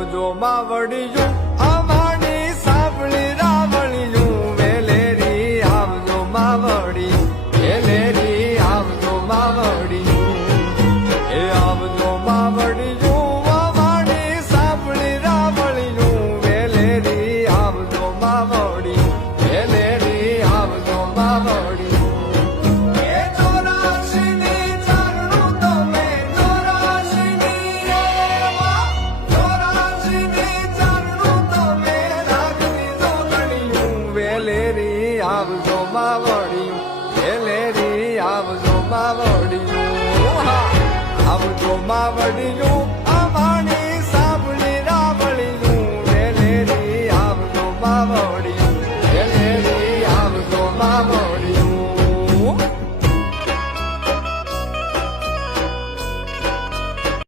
આવજો માવડિયું અમારી સાંભળી રાવળિયું વેલેરી આવજો માવડી વેલેરી આવજો માવડિયું એ આવજો માવડિયું અમારી સાંભળી રાવળિયું વેલેરી આવજો માવડી વેલેરી આવજો માવડી આવજો માવડિયું વેલેરી આવજો માવડિયું આવજો માવડિયું